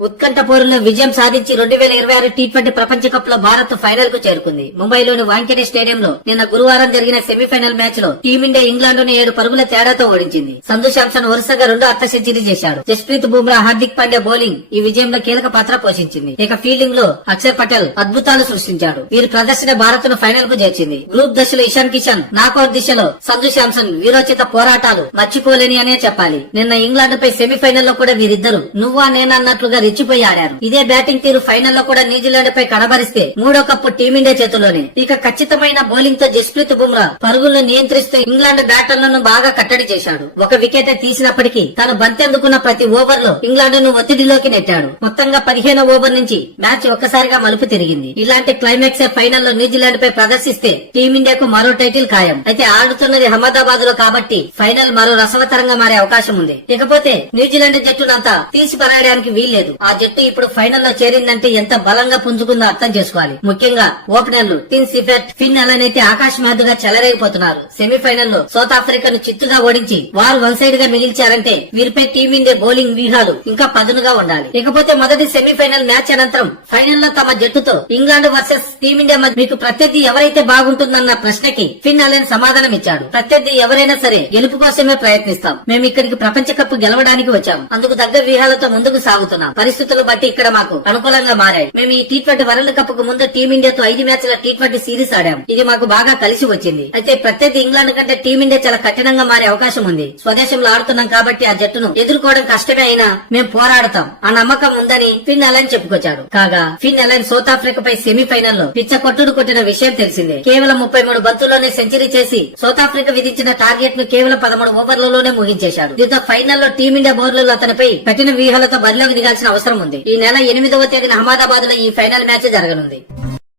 ఉత్కంఠ పోరులో విజయం సాధించి 2026 టీ20 ప్రపంచ కప్ లో భారత్ ఫైనల్ కు చేరుకుంది. ముంబైలోని వాంఖేడే స్టేడియంలో నిన్న గురువారం జరిగిన సెమీఫైనల్ మ్యాచ్ లో టీమిండియా ఇంగ్లాండ్ ను 7 పరుగుల తేడాతో ఓడించింది. సంజు శాంసన్ వరుసగా 2 అర్ధ సెంచరీ చేశాడు. జస్ప్రీత్ బుమ్రా, హార్దిక్ పాండ్యా బౌలింగ్ ఈ విజయంలో కీలక పాత్ర పోషించింది. ఇక ఫీల్డింగ్ లో అక్షర్ పటేల్ అద్భుతాలు సృష్టించాడు. వీరి ప్రదర్శన భారత్ ను ఫైనల్ కు చేర్చింది. గ్రూప్ దశలో ఇషాన్ కిషన్, నాకౌట్ దిశలో సంజు శాంసన్ వీరోచిత పోరాటాలు మర్చిపోలేని అనే చెప్పాలి. నిన్న ఇంగ్లాండ్ పై సెమీఫైనల్ లో కూడా వీరిద్దరు నువ్వా నేనా అన్నట్లుగా రెచ్చిపోయి ఆడారు. ఇదే బ్యాటింగ్ తీరు ఫైనల్ లో కూడా న్యూజిలాండ్ పై కనబరిస్తే 3వ కప్పు టీమిండియా చేతుల్లోనే. ఇక ఖచ్చితమైన బౌలింగ్ తో జస్ప్రీత్ బుమ్రా పరుగులను నియంత్రిస్తూ ఇంగ్లాండ్ బ్యాటర్లను బాగా కట్టడి చేశాడు. ఒక వికెట్ తీసినప్పటికీ తాను బంతెందుకున్న ప్రతి ఓవర్ లో ఇంగ్లాండ్ ను ఒత్తిడిలోకి నెట్టాడు. మొత్తంగా 15వ ఓవర్ నుంచి మ్యాచ్ ఒక్కసారిగా మలుపు తిరిగింది. ఇలాంటి క్లైమాక్స్ ఫైనల్ లో న్యూజిలాండ్ పై ప్రదర్శిస్తే టీమిండియాకు మరో టైటిల్ ఖాయం. అయితే ఆడుతున్నది అహ్మదాబాద్ లో కాబట్టి ఫైనల్ మరో రసవతరంగా మారే అవకాశం ఉంది. ఇకపోతే న్యూజిలాండ్ జట్టునంతా తీసి పరాయడానికి వీల్లేదు. ఆ జట్టు ఇప్పుడు ఫైనల్ లో చేరిందంటే ఎంత బలంగా పుంజుకుందో అర్థం చేసుకోవాలి. ముఖ్యంగా ఓపెనర్లు టిన్ సిఫెర్ట్, ఫిన్ అలన్ అయితే ఆకాశ మాధుగా చెలరేగిపోతున్నారు. సెమీఫైనల్ లో సౌత్ ఆఫ్రికాను చిత్తుగా ఓడించి వారు వన్ సైడ్ గా మిగిల్చారంటే వీరిపై టీమిండియా బౌలింగ్ వ్యూహాలు ఇంకా పదునుగా ఉండాలి. ఇకపోతే మొదటి సెమీఫైనల్ మ్యాచ్ అనంతరం ఫైనల్ లో తమ జట్టుతో ఇంగ్లాండ్ వర్సెస్ టీమిండియా మధ్య మీకు ప్రత్యర్థి ఎవరైతే బాగుంటుందన్న ప్రశ్నకి ఫిన్ అలన్ సమాధానం ఇచ్చాడు. ప్రత్యర్థి ఎవరైనా సరే గెలుపు కోసమే ప్రయత్నిస్తాం. మేము ఇక్కడికి ప్రపంచ కప్ గెలవడానికి వచ్చాం. అందుకు తగ్గ వ్యూహాలతో ముందుకు సాగుతున్నాం. పరిస్థితులు బట్టి ఇక్కడ మాకు అనుకూలంగా మారాయి. మేము ఈ టీ20 వరల్డ్ కప్ కు ముందు టీమిండియాతో 5 మ్యాచ్ల టీ20 సిరీస్ ఆడాం. ఇది మాకు బాగా కలిసి వచ్చింది. అయితే ప్రత్యర్థి ఇంగ్లాండ్ కంటే టీమిండియా చాలా కఠినంగా మారే అవకాశం ఉంది. స్వదేశంలో ఆడుతున్నాం కాబట్టి ఆ జట్టును ఎదుర్కోవడం కష్టమే అయినా మేము పోరాడతాం ఆ నమ్మకం ఉందని ఫిన్ అలన్ చెప్పుకొచ్చాడు. కాగా ఫిన్ అలన్ సౌత్ ఆఫ్రికాపై సెమీఫైనల్ లో పిచ్చ కొట్టుడు కొట్టిన విషయం తెలిసిందే. కేవలం 33 బంతుల్లోనే సెంచరీ చేసి సౌత్ ఆఫ్రికా విధించిన టార్గెట్ ను కేవలం 13 ఓవర్లలోనే ముగించేశాడు. దీంతో ఫైనల్లో టీమిండియా బౌలర్లు అతనిపై కఠిన వ్యూహాలతో బరిలోకి దిగాల్సిన అవసరం ఉంది. ఈ నెల 8వ తేదీన అహ్మదాబాద్ లో ఈ ఫైనల్ మ్యాచ్ జరగనుంది.